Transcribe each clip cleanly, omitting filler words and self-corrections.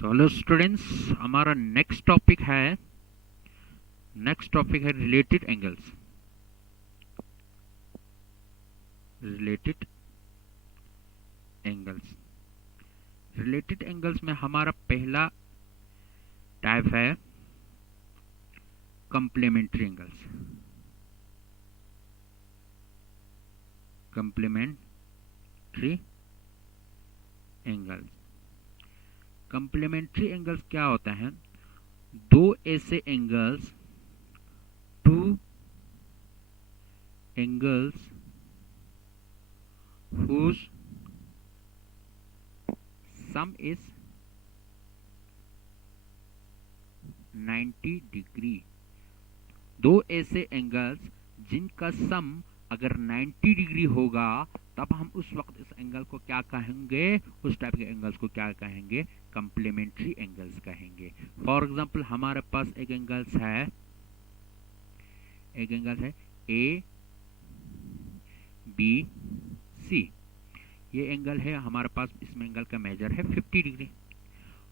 तो hello students, हमारा next topic है related angles. Related angles related angles में हमारा पहला टाइप है complementary angles. Complementary angles complementary angles क्या होता है? दो ऐसे angles, two angles whose sum is 90 degree. दो ऐसे एंगल्स जिनका सम अगर 90 डिग्री होगा तब हम उस वक्त इस एंगल को क्या कहेंगे? उस टाइप के एंगल्स को क्या कहेंगे? कंप्लीमेंट्री एंगल्स कहेंगे। फॉर एग्जांपल हमारे पास एक एंगल्स है ए बी सी। ये एंगल है हमारे पास, इसमें एंगल का मेजर है 50 डिग्री।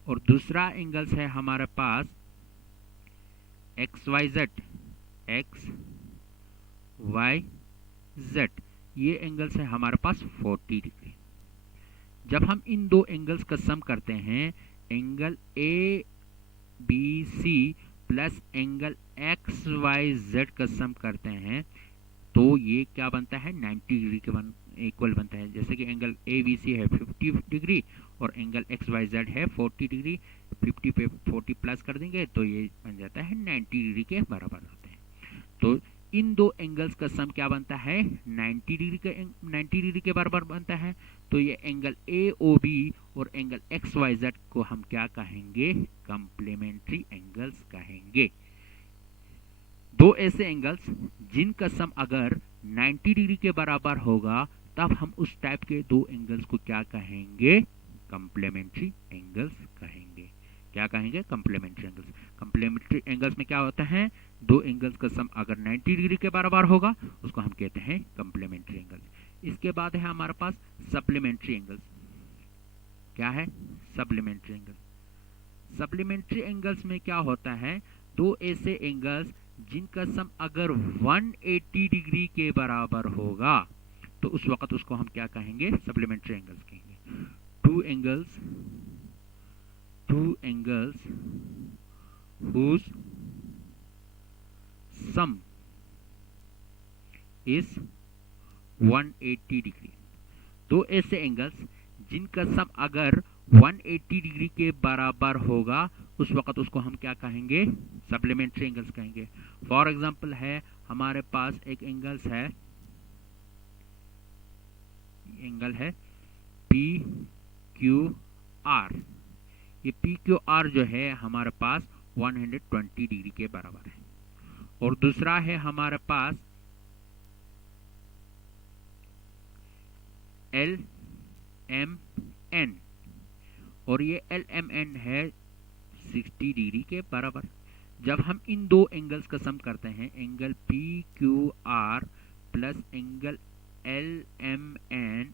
और दूसरा एंगल्स है हमारे पास एक्स वाई जेड। ये एंगल्स है हमारे पास 40 डिग्री। जब हम इन दो एंगल्स का सम करते हैं, angle A B C plus angle X Y Z का सम करते हैं, तो ये क्या बनता है? 90 डिग्री के इक्वल बनता है। जैसे कि एंगल ए बी सी है 50 डिग्री और एंगल एक्स वाई जेड है 40 डिग्री। 50 पे 40 प्लस कर देंगे तो ये बन जाता है 90 डिग्री के बराबर होते हैं। तो इन दो एंगल्स का सम क्या बनता है? 90 डिग्री के बराबर बनता है। तो ये एंगल ए ओ बी और एंगल एक्स वाई जेड को हम क्या कहेंगे? कंप्लीमेंट्री एंगल्स कहेंगे। दो ऐसे एंगल्स जिनका सम अगर 90 डिग्री के बराबर होगा तब हम उस टाइप के दो एंगल्स को क्या कहेंगे? कंप्लीमेंट्री एंगल्स कहेंगे। क्या कहेंगे? Complementary angles. कंप्लीमेंट्री एंगल्स में क्या होता है? दो एंगल्स का सम अगर 90 डिग्री के बराबर होगा उसको हम कहते हैं कंप्लीमेंट्री एंगल्स। इसके बाद है हमारे पास सप्लीमेंट्री एंगल्स। क्या है? Supplementary angles. सप्लीमेंट्री एंगल्स में क्या होता है? दो ऐसे एंगल्स जिनका सम अगर 180 डिग्री के बराबर होगा तो उस वक्त उसको हम क्या कहेंगे? सप्लीमेंट्री एंगल्स कहेंगे। Two angles whose sum is 180 degree. दो ऐसे एंगल्स जिनका सम अगर 180 डिग्री के बराबर होगा उस वक्त उसको हम क्या कहेंगे? सप्लीमेंट्री एंगल्स कहेंगे। फॉर एग्जांपल है हमारे पास एक एंगल है पी क्यू आर। ये पी क्यू आर जो है हमारे पास 120 डिग्री के बराबर है। और दूसरा है हमारे पास एल एम एन, और ये एल एम एन है 60 डिग्री के बराबर। जब हम इन दो एंगल्स का सम करते हैं, angle P Q R plus angle L M N,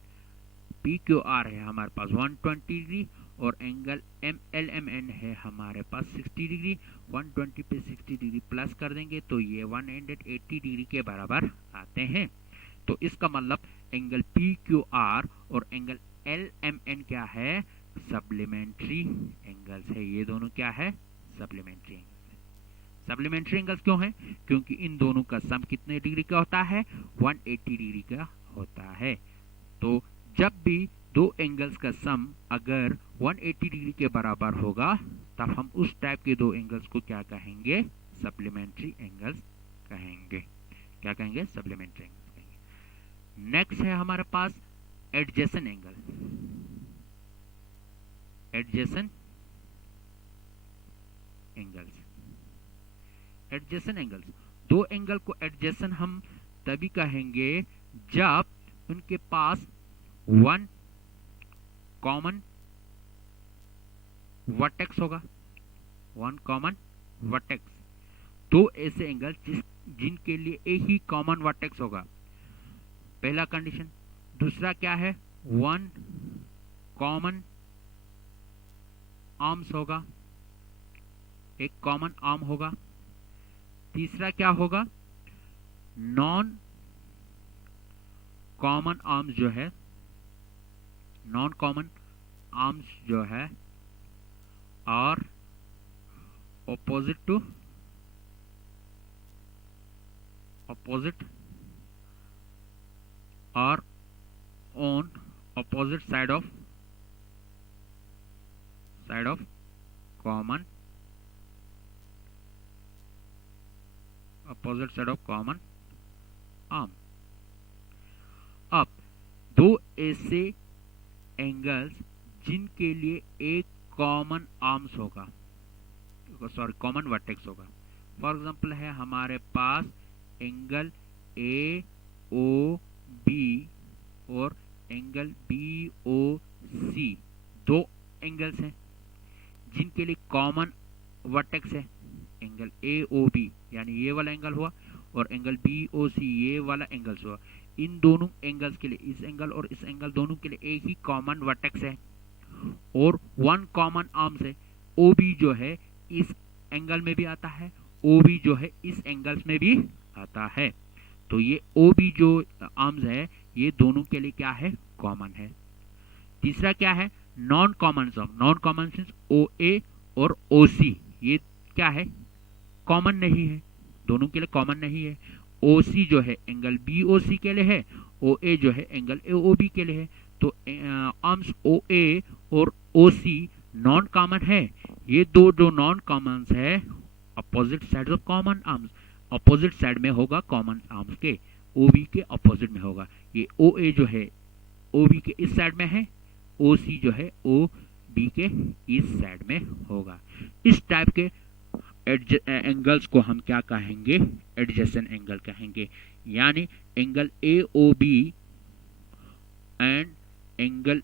P Q R है हमारे पास 120 डिग्री और एंगल एल एम एन है हमारे पास 60 डिग्री। 120 पे 60 डिग्री प्लस कर देंगे तो ये 180 डिग्री के बराबर आते हैं। तो इसका मतलब एंगल पी क्यू आर और एंगल एल एम एन क्या है? सप्लीमेंट्री एंगल्स है। ये दोनों क्या है? सप्लीमेंट्री एंगल्स है। सप्लीमेंट्री एंगल्स क्यों है? क्योंकि इन दोनों का सम कितने डिग्री का होता है? 180 डिग्री का होता है। तो जब भी दो एंगल्स का सम अगर 180 डिग्री के बराबर होगा तब हम उस टाइप के दो एंगल्स को क्या कहेंगे? सप्लीमेंट्री एंगल्स कहेंगे। क्या कहेंगे? सप्लीमेंट्री एंगल्स कहेंगे। नेक्स्ट है हमारे पास एडजेसेंट एंगल। एडजेसेंट एंगल्स दो एंगल को एडजेसेंट हम तभी कहेंगे जब उनके पास वन कॉमन वर्टेक्स होगा। One common vertex. दो ऐसे एंगल जिनके लिए एक ही कॉमन वर्टेक्स होगा, पहला कंडीशन। दूसरा क्या है? वन कॉमन आर्म्स होगा, एक कॉमन आर्म होगा। तीसरा क्या होगा, नॉन कॉमन आर्म्स जो है, नॉन कॉमन आर्म्स जो है और opposite or on opposite side of common, opposite side of common arm। अब दो ऐसे एंगल्स जिनके लिए एक कॉमन आर्म्स होगा, सॉरी कॉमन वर्टेक्स होगा। फॉर एग्जांपल है हमारे पास एंगल ए ओ बी और एंगल बी ओ सी, दो एंगल्स हैं जिनके लिए कॉमन वर्टेक्स है एंगल ए ओ बी, यानी ये वाला एंगल हुआ, और एंगल बी ओ सी ये वाला एंगल्स हुआ। इन दोनों एंगल्स के लिए, इस एंगल और इस एंगल दोनों के लिए एक ही कॉमन वर्टेक्स है और वन कॉमन आर्म्स है। ओ बी जो है इस एंगल में भी आता है, ओ बी जो है इस एंगल्स में भी आता है। तो ये ओ बी जो आर्म्स है ये दोनों के लिए क्या है, कॉमन है। तीसरा क्या है, non common arm. Non common means O A और ओ सी, ये क्या है, कॉमन नहीं है, दोनों के लिए कॉमन नहीं है। ओ सी जो है एंगल बी ओ सी के लिए है, ओ ए जो है एंगल ए ओ बी के लिए है। तो आर्म्स ओ ए और ओ सी नॉन कॉमन है। ये दो जो नॉन कॉमन है opposite side of common arms, opposite side में होगा कॉमन आर्म्स के, ओ बी के अपोजिट में होगा। ये ओ ए जो है ओ बी के इस साइड में है, ओ सी जो है ओ बी के इस साइड में होगा। इस टाइप के एंगल्स को हम क्या कहेंगे, एडजेसेंट एंगल कहेंगे। यानी angle A O B and angle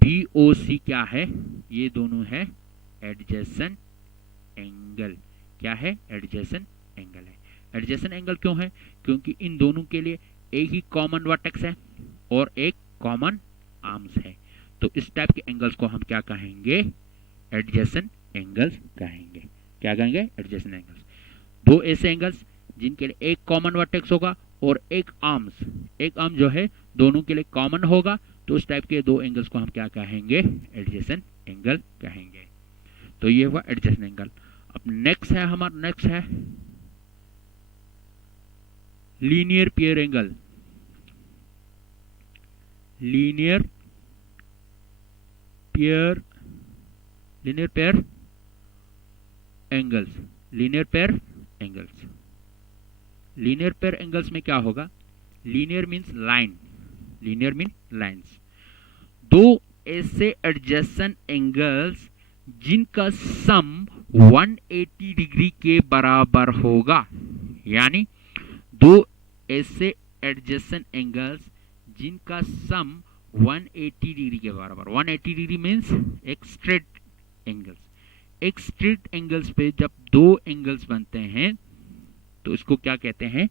B O C क्या है, ये दोनों है एडजेसेंट एंगल। क्या है, एडजेसेंट एंगल है। एडजेसेंट एंगल क्यों है, क्योंकि इन दोनों के लिए एक ही कॉमन वर्टेक्स है और एक कॉमन आर्म्स है। तो इस टाइप के एंगल्स को हम क्या कहेंगे, एडजेसेंट एंगल्स कहेंगे। क्या कहेंगे, एडजेसेंट एंगल्स। दो ऐसे एंगल्स जिनके लिए एक कॉमन वर्टेक्स होगा और एक आर्म्स, एक आर्म जो है दोनों के लिए कॉमन होगा, तो उस टाइप के दो एंगल्स को हम क्या कहेंगे, एडजेसेंट एंगल कहेंगे। तो ये हुआ एडजेसेंट एंगल। अब नेक्स्ट है हमारा, नेक्स्ट है linear pair angle. Linear pair angles, linear pair angles. Linear pair angles में क्या होगा, linear means line, linear mean lines. दो ऐसे एडजेसेंट एंगल्स जिनका सम 180 डिग्री के बराबर होगा। यानी दो ऐसे एडजेसेंट एंगल्स जिनका सम 180 डिग्री के बराबर। 180 डिग्री मीन्स एक स्ट्रेट एंगल्स। एक स्ट्रेट एंगल्स पे जब दो एंगल्स बनते हैं तो इसको क्या कहते हैं,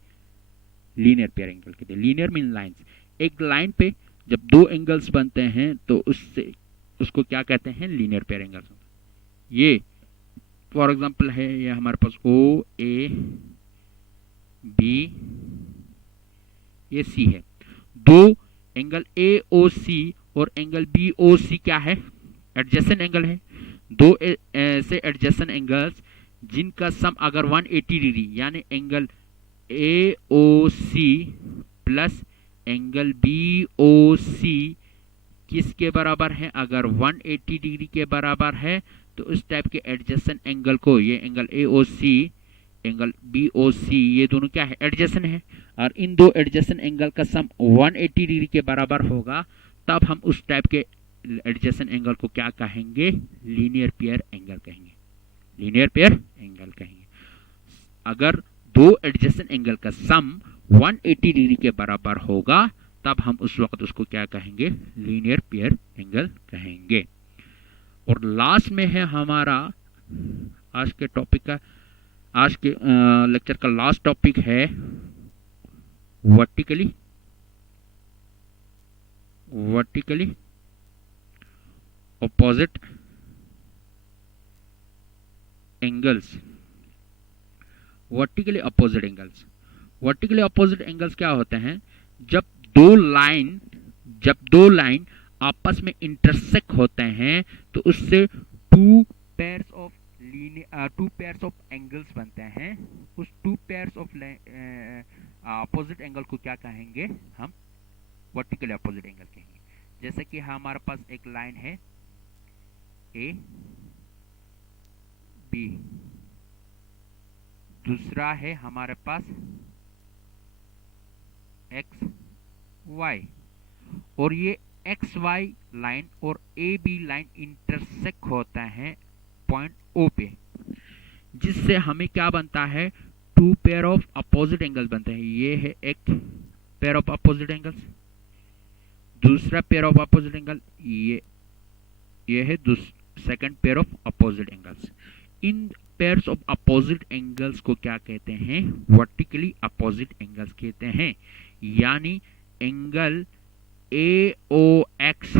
लीनियर पेयर एंगल कहते हैं। Linear mean lines. एक लाइन पे जब दो एंगल्स बनते हैं तो उसको क्या कहते हैं, लीनियर पेयर एंगल्स। ये फॉर एग्जांपल है, ये हमारे पास ओ ए बी ये सी है। दो एंगल ए ओ सी और एंगल बी ओ सी क्या है, एडजेसेंट एंगल है। दो ऐसे एडजेसेंट एंगल्स जिनका सम अगर 180 डिग्री, यानी angle A O C plus angle B O C किसके बराबर है, अगर 180 डिग्री के बराबर है, तो उस टाइप के एडजेसेंट एंगल को, ये angle A O C angle B O C ये दोनों क्या है, एडजेसेंट है। और इन दो एडजेसेंट एंगल का सम 180 डिग्री के बराबर होगा, तब हम उस टाइप के एडजेसेंट एंगल को क्या कहेंगे, लीनियर पेयर एंगल कहेंगे। लीनियर पेयर एंगल कहेंगे। अगर दो एडजेसेंट एंगल का सम 180 डिग्री के बराबर होगा, तब हम उस वक्त उसको क्या कहेंगे, लीनियर पेयर एंगल कहेंगे। और लास्ट में है हमारा आज के टॉपिक का, आज के लेक्चर का लास्ट टॉपिक है vertically opposite angles, vertically opposite angles. Vertically opposite angles क्या होते हैं? जब दो लाइन आपस में इंटरसेक्ट होते हैं तो उससे टू पेयर्स ऑफ एंगल्स बनते हैं। उस to pairs of opposite angle को क्या कहेंगे? हम वर्टिकली अपोजिट एंगल कहेंगे। जैसे कि हमारे पास एक लाइन है ए बी, दूसरा है हमारे पास एक्स वाई, और ये एक्स वाई लाइन और ए बी लाइन इंटरसेक्ट होता है पॉइंट ओ पे, जिससे हमें क्या बनता है? Two pair of opposite angles बनते हैं। ये है एक पेयर ऑफ अपोजिट एंगल्स, दूसरा पेयर ऑफ अपोजिट एंगल ये है second pair of opposite angles. इन पेयर्स ऑफ अपोजिट एंगल्स को क्या कहते हैं? वर्टिकली अपोजिट एंगल्स कहते हैं। यानी एंगल AOX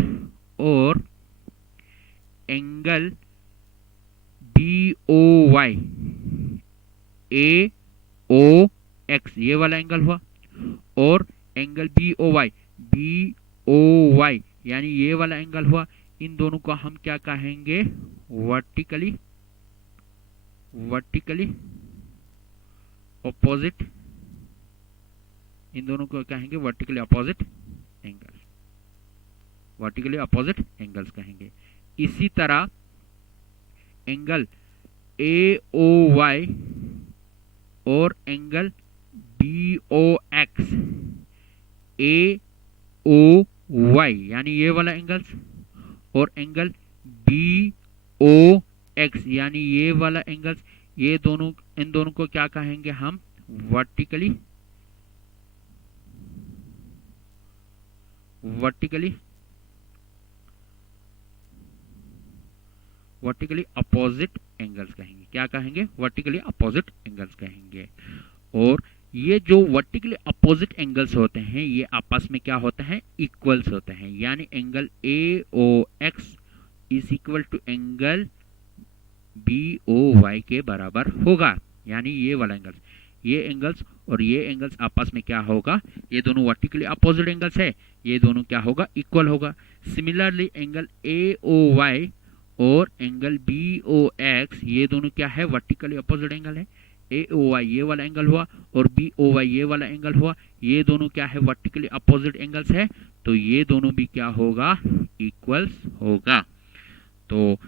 और एंगल BOY, AOX ये वाला एंगल हुआ, और एंगल BOY यानी ये वाला एंगल हुआ। इन दोनों को हम क्या कहेंगे? वर्टिकली अपोजिट, इन दोनों को कहेंगे vertically opposite angle, vertically opposite angles कहेंगे। इसी तरह एंगल AOY और एंगल BOX, AOY यानी ये वाला एंगल्स, और एंगल BOX यानी ये वाला एंगल्स, ये दोनों, इन दोनों को क्या कहेंगे हम? वर्टिकली अपोजिट एंगल्स कहेंगे। क्या कहेंगे? वर्टिकली अपोजिट एंगल्स कहेंगे। और ये जो वर्टिकली अपोजिट एंगल्स होते हैं ये आपस में क्या होते हैं? इक्वल्स होते हैं। यानी angle AOX is equal to angle BOY के बराबर होगा। यानी ये वाला एंगल्स, ये एंगल्स और ये एंगल्स आपस में क्या होगा? ये दोनों वर्टिकली अपोजिट एंगल्स है, ये दोनों क्या होगा? इक्वल होगा। सिमिलरली एंगल AOY और एंगल BOX ये दोनों क्या है? वर्टिकली अपोजिट एंगल है। AOY ये वाला एंगल हुआ और BOY ये वाला एंगल हुआ, ये दोनों क्या है? वर्टिकली अपोजिट एंगल्स है, तो ये दोनों भी क्या होगा? इक्वल्स होगा। तो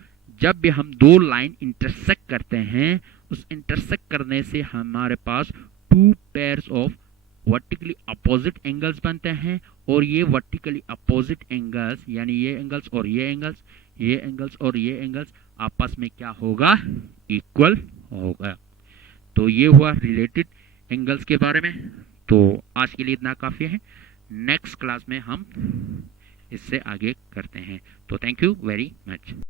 जब भी हम दो लाइन इंटरसेक्ट करते हैं, उस इंटरसेक्ट करने से हमारे पास two pairs of vertically opposite angles बनते हैं, और ये वर्टिकली अपोजिट एंगल्स यानी ये एंगल्स और ये एंगल्स, ये एंगल्स और ये एंगल्स आपस में क्या होगा? इक्वल होगा। तो ये हुआ रिलेटेड एंगल्स के बारे में। तो आज के लिए इतना काफ़ी है। नेक्स्ट क्लास में हम इससे आगे करते हैं। तो थैंक यू वेरी मच।